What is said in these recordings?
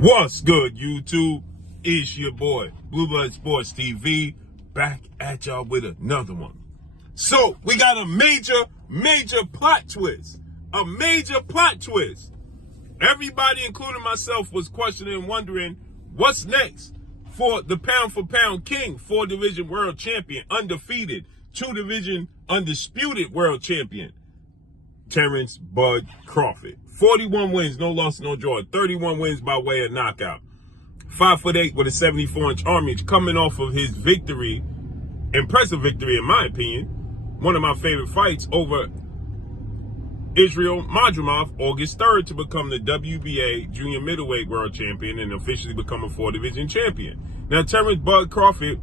What's good, YouTube? It's your boy, Blue Blood Sports TV, back at y'all with another one. So, we got a major plot twist. A major plot twist. Everybody, including myself, was questioning and wondering what's next for the pound-for-pound king, 4-division world champion, undefeated, 2-division undisputed world champion, Terence Bud Crawford. 41 wins, no loss, no draw. 31 wins by way of knockout. 5'8" with a 74-inch arm reach, coming off of his victory, impressive victory in my opinion, one of my favorite fights over Israel Madrimov, August 3rd, to become the WBA junior middleweight world champion and officially become a 4-division champion. Now, Terence Bud Crawford,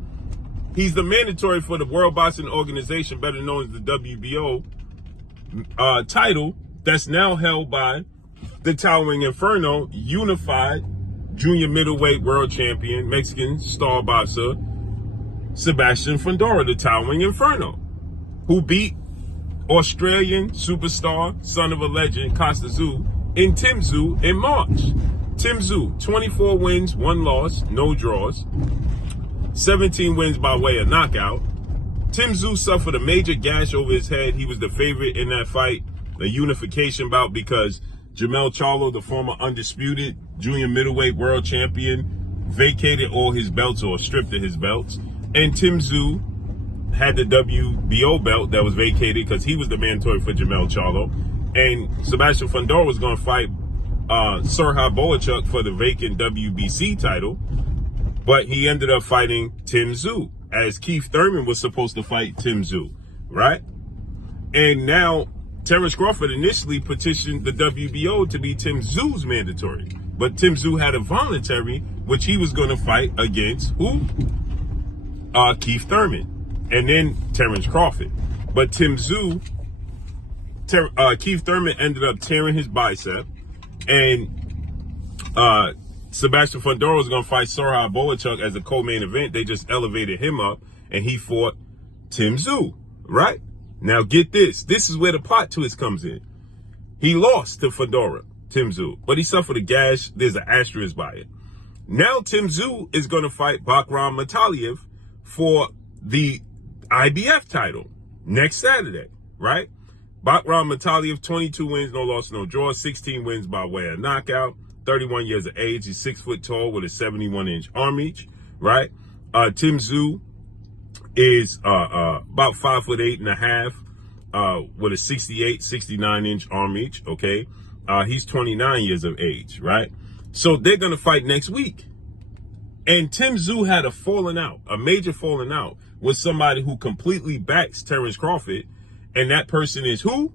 he's the mandatory for the World Boxing Organization, better known as the WBO, title that's now held by the Towering Inferno, unified junior middleweight world champion, Mexican star boxer, Sebastian Fundora, the Towering Inferno, who beat Australian superstar, son of a legend, Tszyu, in Tszyu in March. Tszyu, 24 wins, 1 loss, no draws, 17 wins by way of knockout. Tszyu suffered a major gash over his head. He was the favorite in that fight, a unification bout, because Jermell Charlo, the former undisputed junior middleweight world champion, vacated all his belts or stripped of his belts. And Tszyu had the WBO belt that was vacated because he was the mandatory for Jermell Charlo. And Sebastian Fundora was going to fight Serhii Bohachuk for the vacant WBC title, but he ended up fighting Tszyu, as Keith Thurman was supposed to fight Tszyu, right? And now Terence Crawford initially petitioned the WBO to be Tszyu's mandatory, but Tszyu had a voluntary, which he was going to fight against who? Keith Thurman, and then Terence Crawford. But Keith Thurman ended up tearing his bicep, and Sebastian Fundora was going to fight Serhii Bohachuk as a co-main event. They just elevated him up, and he fought Tszyu, right? Now get this. This is where the plot twist comes in. He lost to Fundora, Tszyu, but he suffered a gash. There's an asterisk by it. Now Tszyu is going to fight Bakram Murtazaliev for the IBF title next Saturday, right? Bakram Murtazaliev, 22 wins, no loss, no draw, 16 wins by way of knockout, 31 years of age. He's 6 foot tall with a 71-inch arm reach, right? Tszyu is about 5'8.5", with a 68, 69-inch arm reach, okay? He's 29 years of age, right? So they're going to fight next week. And Tszyu had a major falling out with somebody who completely backs Terence Crawford, and that person is who?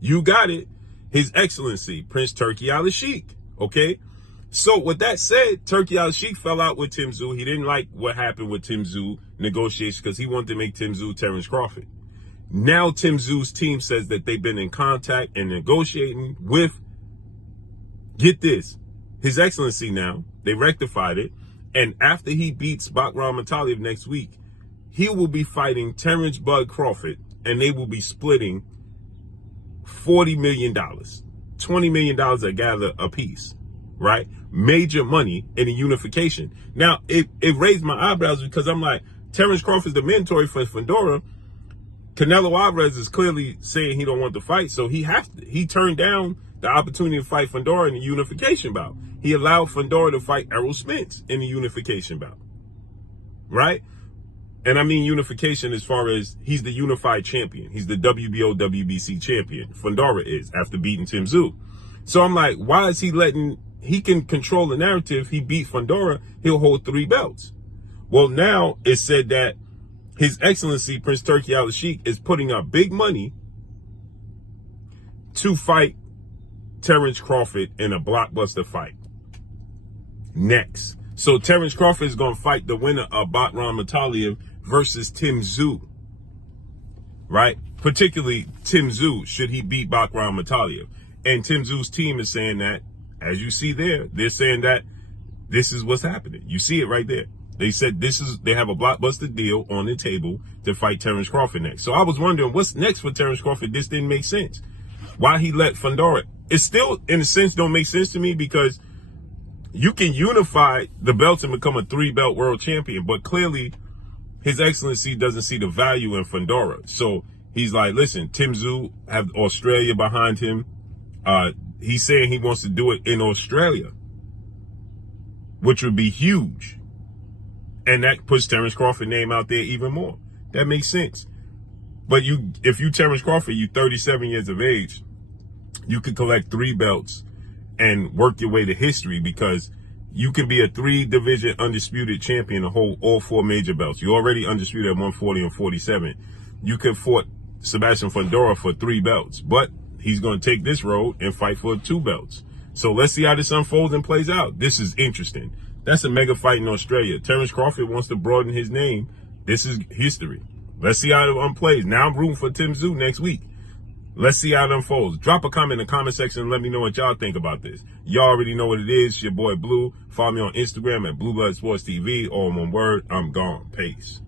You got it. His Excellency, Prince Turki Al-Sheikh, okay? So with that said, Turki Al-Sheikh fell out with Tszyu. He didn't like what happened with Tszyu negotiations because he wanted to make Tszyu Terence Crawford. Now Tszyu's team says that they've been in contact and negotiating with, get this, His Excellency now. They rectified it. And after he beats Bakram Murtazaliev next week, he will be fighting Terence Bud Crawford, and they will be splitting $40 million, $20 million I gather a piece, right? Major money in a unification. Now, it raised my eyebrows because I'm like, Terence Crawford's the mandatory for Fundora. Canelo Alvarez is clearly saying he don't want to fight, so he turned down the opportunity to fight Fundora in the unification bout. He allowed Fundora to fight Errol Spence in the unification bout, right? And I mean unification as far as he's the unified champion. He's the WBO, WBC champion. Fundora is, after beating Tszyu. So I'm like, why is he he can control the narrative. He beat Fundora, he'll hold 3 belts. Well, now it's said that His Excellency, Prince Turki Al-Sheikh, is putting up big money to fight Terence Crawford in a blockbuster fight next. So Terence Crawford is going to fight the winner of Bakram Murtazaliev versus Tszyu, right? Particularly Tszyu, should he beat Bakram Murtazaliev. And Tszyu's team is saying that, as you see there, they're saying that this is what's happening. You see it right there. They said they have a blockbuster deal on the table to fight Terence Crawford next. So I was wondering what's next for Terence Crawford. This didn't make sense. Why he let Fundora, it still, in a sense, don't make sense to me because You can unify the belts and become a 3-belt world champion, but clearly His Excellency doesn't see the value in Fundora. So he's like, listen, Tszyu have Australia behind him. He's saying he wants to do it in Australia, which would be huge. And that puts Terence Crawford's name out there even more. That makes sense. But if you Terence Crawford, you 37 years of age, you could collect 3 belts and work your way to history, because you can be a 3-division undisputed champion and hold all 4 major belts. You're already undisputed at 140 and 47. You could fought Sebastian Fundora for 3 belts, but he's going to take this road and fight for 2 belts. So let's see how this unfolds and plays out. This is interesting. That's a mega fight in Australia. Terence Crawford wants to broaden his name. This is history. Let's see how it unplays. Now I'm rooting for Tszyu next week. Let's see how it unfolds. Drop a comment in the comment section and let me know what y'all think about this. Y'all already know what it is. It's your boy Blue. Follow me on Instagram at Blue Blood Sports TV. All in one word. I'm gone. Peace.